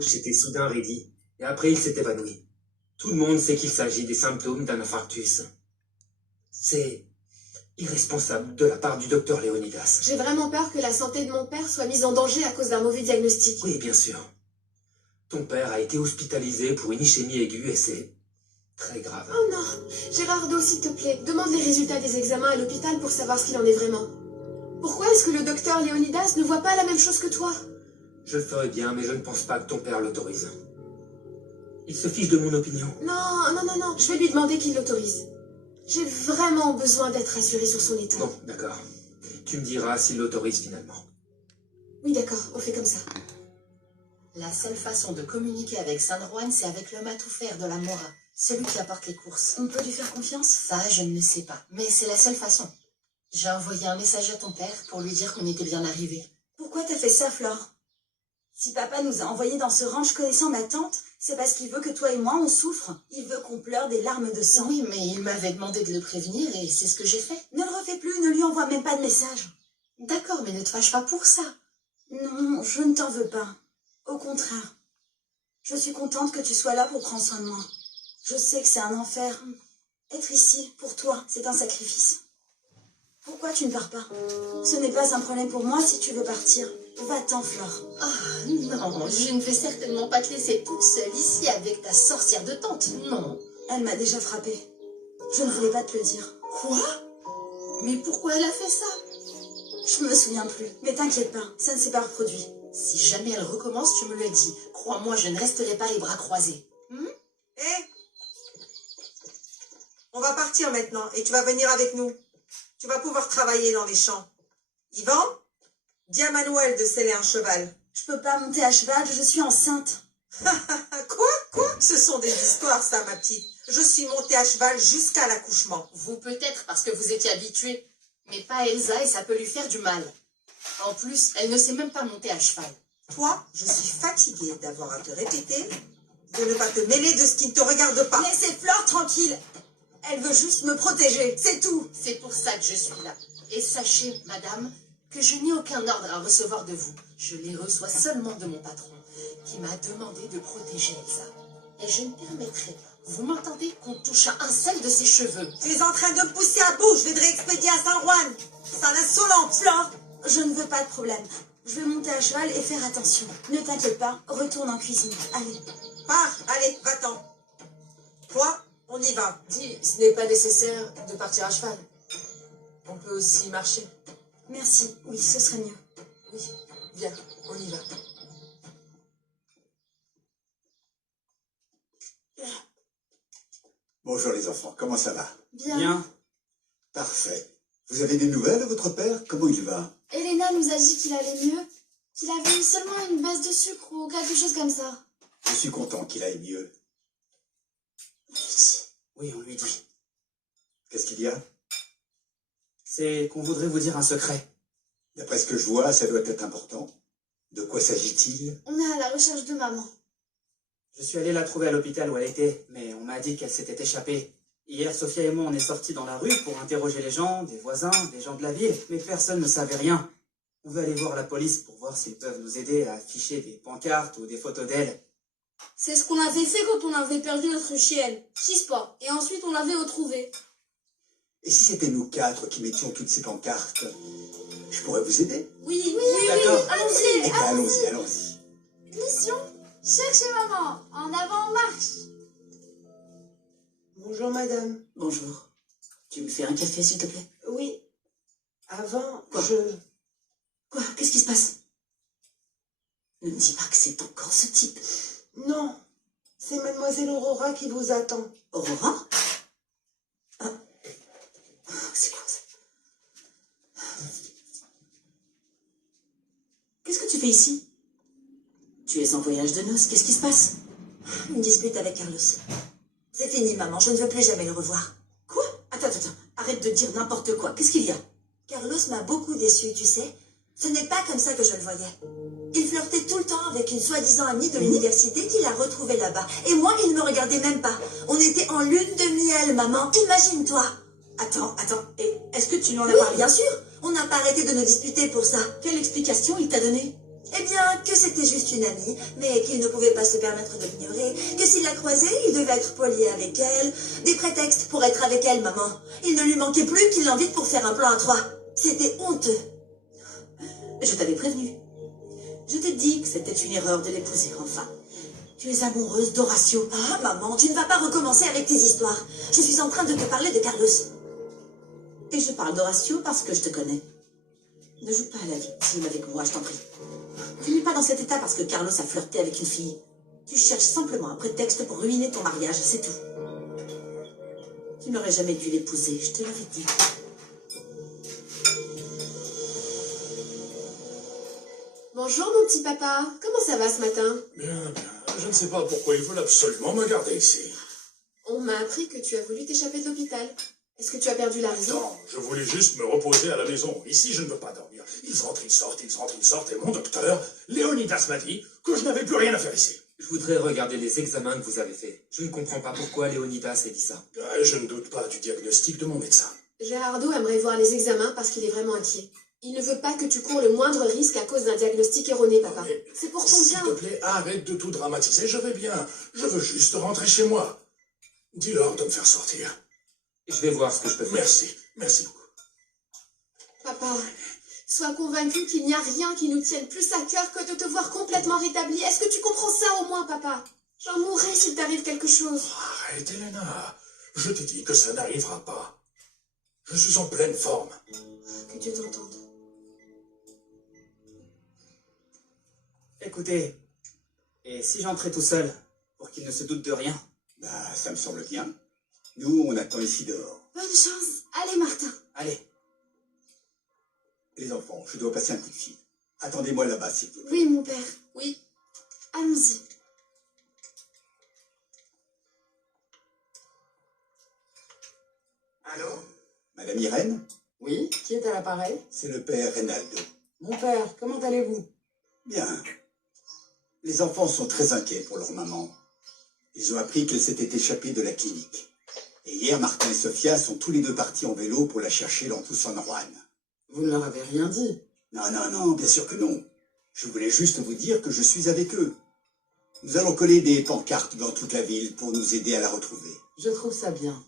s'était soudain raidi, et après il s'est évanoui. Tout le monde sait qu'il s'agit des symptômes d'un infarctus. C'est irresponsable de la part du docteur Léonidas. J'ai vraiment peur que la santé de mon père soit mise en danger à cause d'un mauvais diagnostic. Oui, bien sûr. Ton père a été hospitalisé pour une ischémie aiguë et c'est très grave. Oh non, Gérardo, s'il te plaît, demande les résultats des examens à l'hôpital pour savoir ce qu'il en est vraiment. Pourquoi est-ce que le docteur Léonidas ne voit pas la même chose que toi? Je le ferai bien, mais je ne pense pas que ton père l'autorise. Il se fiche de mon opinion. Non, je vais lui demander qu'il l'autorise. J'ai vraiment besoin d'être rassurée sur son état. Bon, d'accord. Tu me diras s'il l'autorise finalement. Oui, d'accord, on fait comme ça. La seule façon de communiquer avec San Juan, c'est avec l'homme à tout faire de la Mora, celui qui apporte les courses. On peut lui faire confiance? Ça, je ne sais pas, mais c'est la seule façon. J'ai envoyé un message à ton père pour lui dire qu'on était bien arrivés. Pourquoi t'as fait ça, Flore? Si papa nous a envoyés dans ce ranch connaissant ma tante, c'est parce qu'il veut que toi et moi, on souffre. Il veut qu'on pleure des larmes de sang. Oui, mais il m'avait demandé de le prévenir et c'est ce que j'ai fait. Ne le refais plus, ne lui envoie même pas de message. D'accord, mais ne te fâche pas pour ça. Non, je ne t'en veux pas. Au contraire. Je suis contente que tu sois là pour prendre soin de moi. Je sais que c'est un enfer. Être ici, pour toi, c'est un sacrifice. Pourquoi tu ne pars pas? Ce n'est pas un problème pour moi si tu veux partir. Va-t'en, Flore. Ah, non, je ne vais certainement pas te laisser toute seule ici avec ta sorcière de tante, non. Elle m'a déjà frappée. Je ne voulais pas te le dire. Quoi? Mais pourquoi elle a fait ça? Je me souviens plus. Mais t'inquiète pas, ça ne s'est pas reproduit. Si jamais elle recommence, tu me le dis. Crois-moi, je ne resterai pas les bras croisés. On va partir maintenant et tu vas venir avec nous. Tu vas pouvoir travailler dans les champs. Yvan, dis à Manuel de sceller un cheval. Je peux pas monter à cheval, je suis enceinte. Quoi? Ce sont des histoires, ça, ma petite. Je suis montée à cheval jusqu'à l'accouchement. Vous peut-être parce que vous étiez habitués, mais pas Elsa et ça peut lui faire du mal. En plus, elle ne sait même pas monter à cheval. Toi, je suis fatiguée d'avoir à te répéter de ne pas te mêler de ce qui ne te regarde pas. Laissez Flore tranquille. Elle veut juste me protéger, c'est tout. C'est pour ça que je suis là. Et sachez, madame, que je n'ai aucun ordre à recevoir de vous. Je les reçois seulement de mon patron, qui m'a demandé de protéger Elsa. Et je ne permettrai pas, vous m'entendez, qu'on touche à un seul de ses cheveux. Tu es en train de me pousser à bout. Je vais te réexpédier à San Juan. Sale insolente. Flore, je ne veux pas de problème. Je vais monter à cheval et faire attention. Ne t'inquiète pas, retourne en cuisine. Allez. Pars, allez, va-t'en. Toi, on y va. Dis, ce n'est pas nécessaire de partir à cheval. On peut aussi marcher. Merci, oui, ce serait mieux. Oui, viens, on y va. Bonjour les enfants, comment ça va? Bien. Parfait. Vous avez des nouvelles de votre père? Comment il va? Elena nous a dit qu'il allait mieux, qu'il avait eu seulement une baisse de sucre ou quelque chose comme ça. Je suis content qu'il aille mieux. Oui, on lui dit. Qu'est-ce qu'il y a? C'est qu'on voudrait vous dire un secret. D'après ce que je vois, ça doit être important. De quoi s'agit-il? On est à la recherche de maman. Je suis allé la trouver à l'hôpital où elle était, mais on m'a dit qu'elle s'était échappée. Hier, Sophia et moi, on est sortis dans la rue pour interroger les gens, des voisins, des gens de la ville, mais personne ne savait rien. On veut aller voir la police pour voir s'ils peuvent nous aider à afficher des pancartes ou des photos d'elle. C'est ce qu'on avait fait quand on avait perdu notre chienne, Chispa, et ensuite on l'avait retrouvée. Et si c'était nous quatre qui mettions toutes ces pancartes? Je pourrais vous aider? Oui, D'accord. allons-y. Eh bien, allons-y. Mission, cherchez maman, en avant, en marche. Bonjour, madame. Bonjour. Tu me fais un café, s'il te plaît? Oui. Avant, Quoi? je... Quoi? Qu'est-ce qui se passe? Ne me dis pas que c'est encore ce type. Non, c'est mademoiselle Aurora qui vous attend. Aurora? Ah. C'est quoi ça? Qu'est-ce que tu fais ici? Tu es en voyage de noces, qu'est-ce qui se passe? Une dispute avec Carlos. C'est fini, maman, je ne veux plus jamais le revoir. Quoi? Attends, arrête de dire n'importe quoi, qu'est-ce qu'il y a? Carlos m'a beaucoup déçue, tu sais. Ce n'est pas comme ça que je le voyais. Il flirtait tout le temps avec une soi-disant amie de l'université qu'il a retrouvée là-bas. Et moi, il ne me regardait même pas. On était en lune de miel, maman. Imagine-toi. Attends, et est-ce que tu lui en as Oui, parlé? bien sûr. On n'a pas arrêté de nous disputer pour ça. Quelle explication il t'a donnée? Eh bien, que c'était juste une amie, mais qu'il ne pouvait pas se permettre de l'ignorer, que s'il la croisait, il devait être poli avec elle. Des prétextes pour être avec elle, maman. Il ne lui manquait plus qu'il l'invite pour faire un plan à trois. C'était honteux. Je t'avais prévenu. Je t'ai dit que c'était une erreur de l'épouser, enfin. Tu es amoureuse d'Horacio. Ah, maman, tu ne vas pas recommencer avec tes histoires. Je suis en train de te parler de Carlos. Et je parle d'Horacio parce que je te connais. Ne joue pas à la victime avec moi, je t'en prie. Tu n'es pas dans cet état parce que Carlos a flirté avec une fille. Tu cherches simplement un prétexte pour ruiner ton mariage, c'est tout. Tu n'aurais jamais dû l'épouser, je te l'avais dit. Bonjour mon petit papa, comment ça va ce matin? Bien, bien. Je ne sais pas pourquoi ils veulent absolument me garder ici. On m'a appris que tu as voulu t'échapper de l'hôpital. Est-ce que tu as perdu la raison? Non, je voulais juste me reposer à la maison. Ici, je ne peux pas dormir. Ils rentrent, ils sortent, ils rentrent, ils sortent. Et mon docteur, Léonidas, m'a dit que je n'avais plus rien à faire ici. Je voudrais regarder les examens que vous avez faits. Je ne comprends pas pourquoi Léonidas ait dit ça. Je ne doute pas du diagnostic de mon médecin. Gérardo aimerait voir les examens parce qu'il est vraiment inquiet. Il ne veut pas que tu cours le moindre risque à cause d'un diagnostic erroné, papa. C'est pour ton bien. S'il te plaît, arrête de tout dramatiser, je vais bien. Je veux juste rentrer chez moi. Dis-leur de me faire sortir. Je vais voir ce que je peux faire. Merci, merci beaucoup. Papa, sois convaincu qu'il n'y a rien qui nous tienne plus à cœur que de te voir complètement rétabli. Est-ce que tu comprends ça au moins, papa? J'en mourrais s'il t'arrive quelque chose. Arrête, Elena. Je te dis que ça n'arrivera pas. Je suis en pleine forme. Que Dieu t'entende. Écoutez, et si j'entrais tout seul, pour qu'il ne se doute de rien? Bah, ça me semble bien. Nous, on attend ici dehors. Bonne chance. Allez, Martin. Allez. Les enfants, je dois passer un coup de fil. Attendez-moi là-bas, s'il vous plaît. Oui, mon père. Oui. Allons-y. Allô? Madame Irène, Oui, qui est à l'appareil? c'est le père Reynaldo. Mon père, comment allez-vous? Bien. Les enfants sont très inquiets pour leur maman. Ils ont appris qu'elle s'était échappée de la clinique. Et hier, Martin et Sophia sont tous les deux partis en vélo pour la chercher dans tout San Juan. Vous ne leur avez rien dit? Non, non, non, bien sûr que non. Je voulais juste vous dire que je suis avec eux. Nous allons coller des pancartes dans toute la ville pour nous aider à la retrouver. Je trouve ça bien.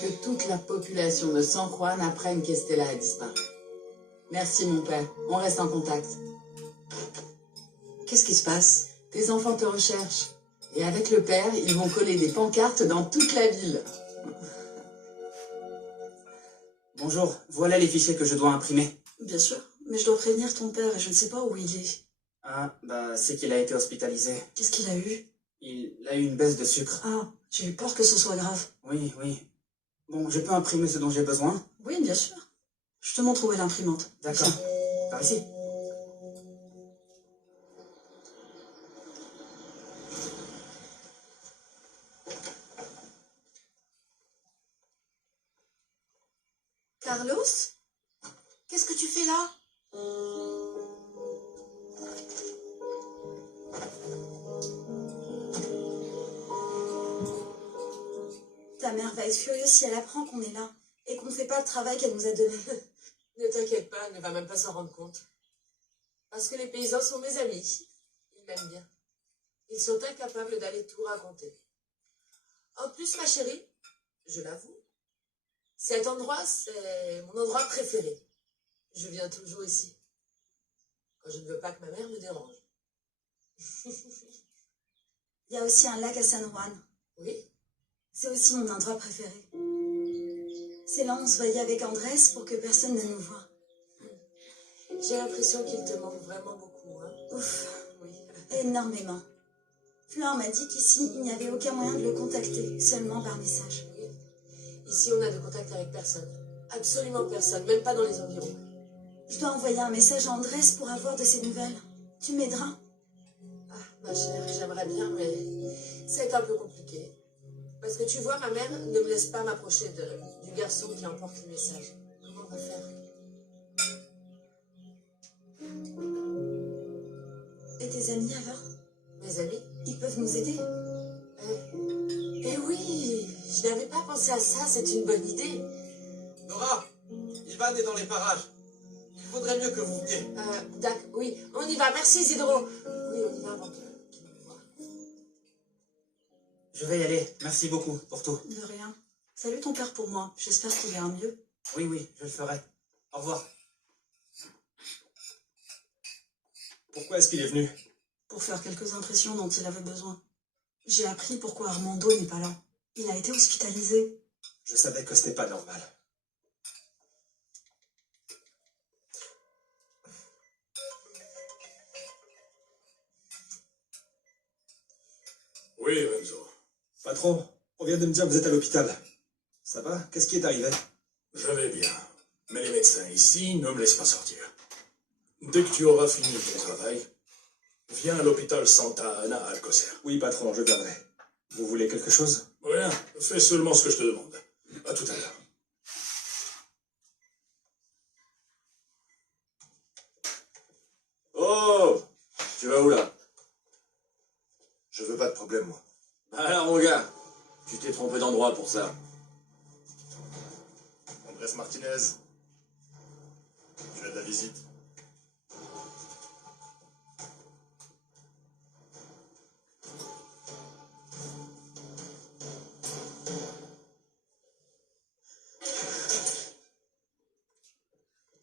Que toute la population de San Juan apprenne qu'Estella a disparu. Merci, mon père. On reste en contact. Qu'est-ce qui se passe? Tes enfants te recherchent. Et avec le père, ils vont coller des pancartes dans toute la ville. Bonjour, voilà les fichiers que je dois imprimer. Bien sûr, mais je dois prévenir ton père et je ne sais pas où il est. Ah, bah, c'est qu'il a été hospitalisé. Qu'est-ce qu'il a eu? Il a eu une baisse de sucre. Ah, j'ai eu peur que ce soit grave. Oui, oui. Bon, je peux imprimer ce dont j'ai besoin? Oui, bien sûr. Je te montre où est l'imprimante. D'accord. Par ici. Carlos? Qu'est-ce que tu fais là? Ta mère va être furieuse si elle apprend qu'on est là et qu'on ne fait pas le travail qu'elle nous a donné. Ne t'inquiète pas, elle ne va même pas s'en rendre compte. Parce que les paysans sont mes amis. Ils m'aiment bien. Ils sont incapables d'aller tout raconter. En plus, ma chérie, je l'avoue, cet endroit, c'est mon endroit préféré. Je viens toujours ici. Quand je ne veux pas que ma mère me dérange. Il y a aussi un lac à San Juan. Oui? C'est aussi mon endroit préféré. C'est là où on se voyait avec Andrés pour que personne ne nous voie. J'ai l'impression qu'il te manque vraiment beaucoup, hein? Ouf, Oui. énormément. Fleur m'a dit qu'ici, il n'y avait aucun moyen de le contacter, seulement par message. Oui. Ici, on n'a de contact avec personne. Absolument personne, même pas dans les environs. Je dois envoyer un message à Andrés pour avoir de ses nouvelles. Tu m'aideras? Ah, ma chère, j'aimerais bien, mais c'est un peu compliqué. Parce que tu vois, ma mère ne me laisse pas m'approcher du garçon qui emporte les messages. Comment on va faire? Et tes amis alors? Mes amis? Ils peuvent nous aider? Eh oui, je n'avais pas pensé à ça, c'est une bonne idée. Nora, Ivan est dans les parages. Il vaudrait mieux que vous veniez. D'accord, oui, on y va. Merci, Isidro. Oui, on y va avant que... Je vais y aller. Merci beaucoup pour tout. De rien. Salut ton père pour moi. J'espère qu'il ira mieux. Oui, je le ferai. Au revoir. Pourquoi est-ce qu'il est venu? Pour faire quelques impressions dont il avait besoin. J'ai appris pourquoi Armando n'est pas là. Il a été hospitalisé. Je savais que c'était pas normal. Oui, Renzo. Patron, on vient de me dire que vous êtes à l'hôpital. Ça va? Qu'est-ce qui est arrivé? Je vais bien. Mais les médecins ici ne me laissent pas sortir. Dès que tu auras fini ton travail, viens à l'hôpital Santa Ana à Alcocer. Oui, patron, je viendrai. Vous voulez quelque chose? Rien, fais seulement ce que je te demande. À tout à l'heure. Oh! Tu vas où là? Je veux pas de problème, moi. Alors mon gars, tu t'es trompé d'endroit pour ça. Andrés Martinez. Tu as de la visite.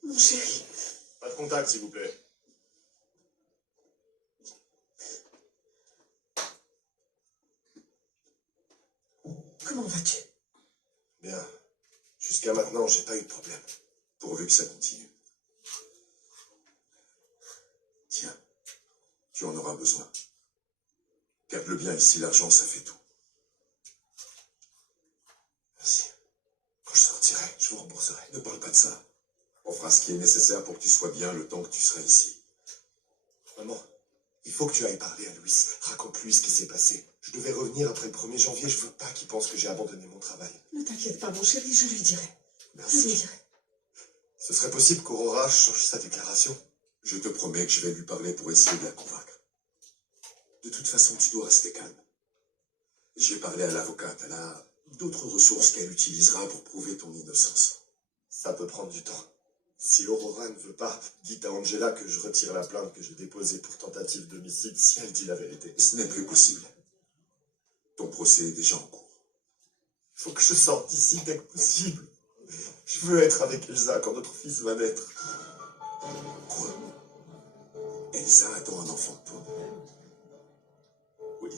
Mon chéri. Pas de contact, s'il vous plaît. Comment vas-tu? Bien. Jusqu'à maintenant, j'ai pas eu de problème. Pourvu que ça continue. Tiens, tu en auras besoin. Garde-le bien ici, l'argent, ça fait tout. Merci. Quand je sortirai, je vous rembourserai. Ne parle pas de ça. On fera ce qui est nécessaire pour que tu sois bien le temps que tu seras ici. Maman, il faut que tu ailles parler à Luis. Raconte-lui ce qui s'est passé. Je devais revenir après le 1er janvier. Je veux pas qu'il pense que j'ai abandonné mon travail. Ne t'inquiète pas, mon chéri, je lui dirai. Merci. Je lui dirai. Ce serait possible qu'Aurora change sa déclaration? Je te promets que je vais lui parler pour essayer de la convaincre. De toute façon, tu dois rester calme. J'ai parlé à l'avocate. Elle a d'autres ressources qu'elle utilisera pour prouver ton innocence. Ça peut prendre du temps. Si Aurora ne veut pas, dites à Angela que je retire la plainte que j'ai déposée pour tentative d'homicide si elle dit la vérité. Ce n'est plus possible. Ton procès est déjà en cours. Il faut que je sorte d'ici dès que possible. Je veux être avec Elsa quand notre fils va naître. Quoi? Elsa attend un enfant de toi? Oui.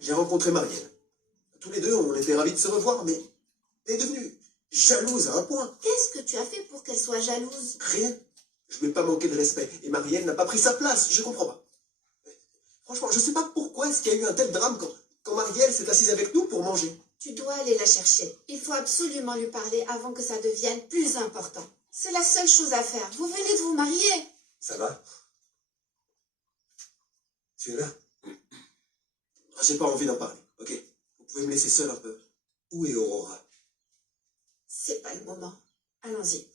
J'ai rencontré Marielle. Tous les deux, on était ravis de se revoir, mais elle est devenue jalouse à un point. Qu'est-ce que tu as fait pour qu'elle soit jalouse? Rien. Je lui ai pas manqué de respect. Et Marielle n'a pas pris sa place. Je comprends pas. Franchement, je sais pas pourquoi est-ce qu'il y a eu un tel drame quand Marielle s'est assise avec nous pour manger. Tu dois aller la chercher. Il faut absolument lui parler avant que ça devienne plus important. C'est la seule chose à faire. Vous venez de vous marier. Ça va? Tu es là? J'ai pas envie d'en parler, ok? Vous pouvez me laisser seul un peu. Où est Aurora? C'est pas le moment. Allons-y.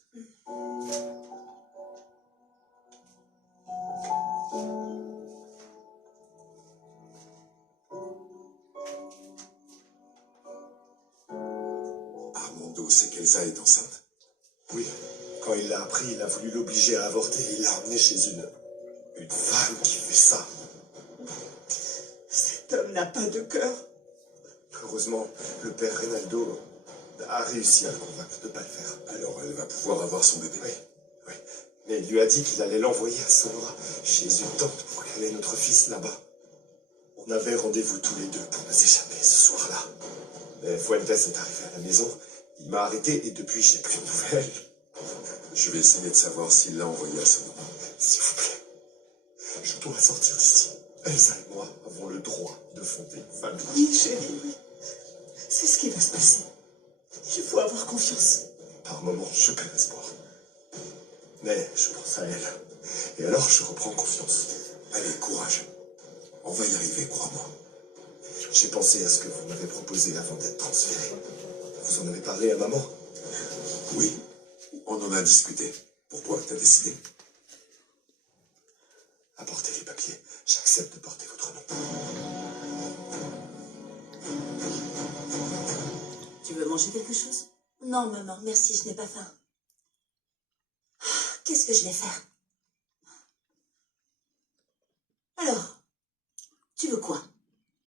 Armando sait qu'Elsa est enceinte? Oui. Quand il l'a appris, il a voulu l'obliger à avorter et il l'a emmenée chez une femme qui fait ça. Cet homme n'a pas de cœur. Heureusement, le père Reynaldo a réussi à le convaincre de ne pas le faire. Alors elle va pouvoir avoir son bébé? Oui. Mais il lui a dit qu'il allait l'envoyer à Sonora, chez une tante, pour qu'elle ait notre fils là-bas. On avait rendez-vous tous les deux pour nous échapper ce soir-là. Mais Fuentes est arrivé à la maison, il m'a arrêté et depuis j'ai plus de nouvelles. Je vais essayer de savoir s'il l'a envoyé à Sonora. S'il vous plaît, je dois sortir d'ici. Elsa et moi avons le droit de fonder une famille. Oui, chérie, oui. C'est ce qui va se passer. Il faut avoir confiance. Par moments, je perds espoir. Mais je pense à elle. Et alors, je reprends confiance. Allez, courage. On va y arriver, crois-moi. J'ai pensé à ce que vous m'avez proposé avant d'être transféré. Vous en avez parlé à maman? Oui, on en a discuté. Pourquoi? T'as décidé? Apportez les papiers. J'accepte de porter votre nom. Tu veux manger quelque chose? Non, maman, merci, je n'ai pas faim. Qu'est-ce que je vais faire? Alors, tu veux quoi?